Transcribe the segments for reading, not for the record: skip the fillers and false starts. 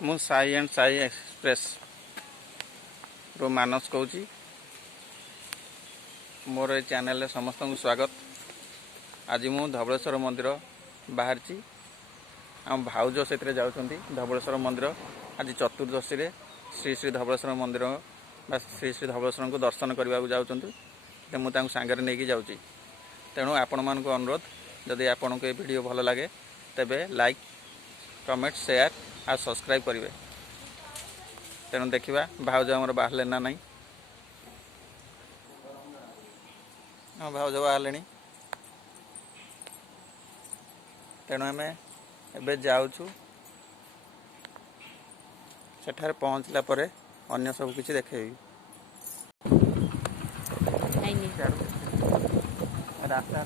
मु Sai and Sai express रो मानस कहूँ मोर ए channel समस्त को स्वागत। आज मु धबलेश्वर मंदिर बाहर आम भाउज से जाऊँगी धबलेश्वर मंदिर। आज चतुर्दशी रे श्री श्री धबलेश्वर मंदिर श्री श्री धबलेश्वर को दर्शन करने को जाऊँगी। मुझे सांगे नहीं जाऊँगी। तेणु आपण मान अनुरोध जदि आपन को ये वीडियो भल लगे तेबे लाइक कमेंट शेयर आ सब्सक्राइब करेंगे। तेणु देखा भाउज आमर बाहर ना नहीं। हाँ भाउज बाहर तेणु आम एबे जाऊँ सेठारे पहुँचला परे अन्य सब किसी देखेबी। रास्ता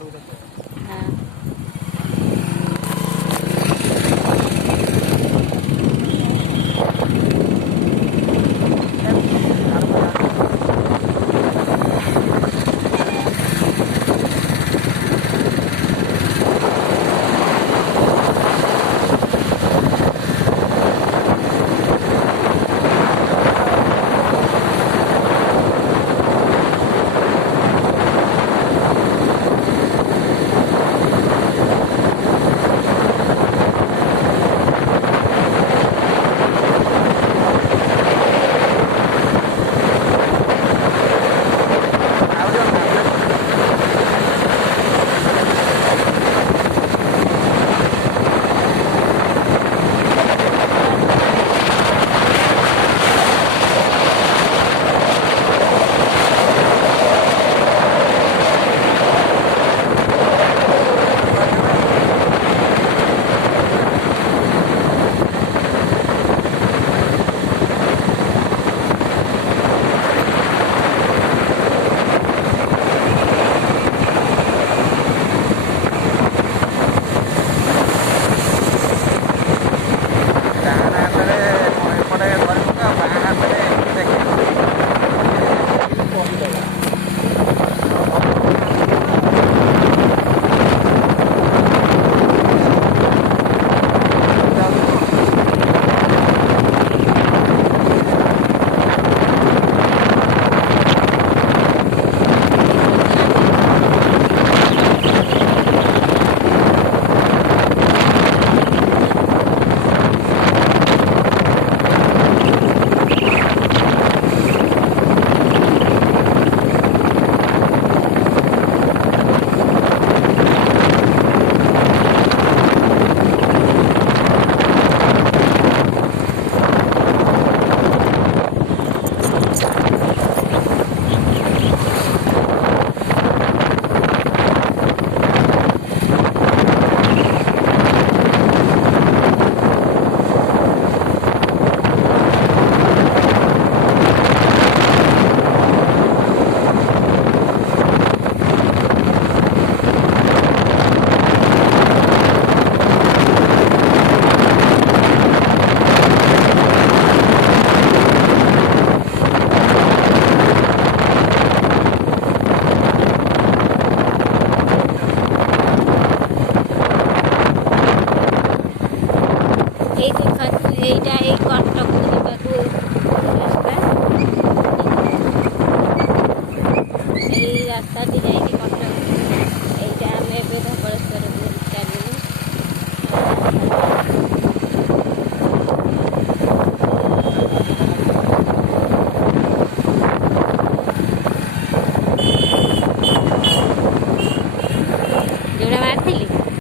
रास्ता दी जाएगी कटक। एटा आम धबलेश्वर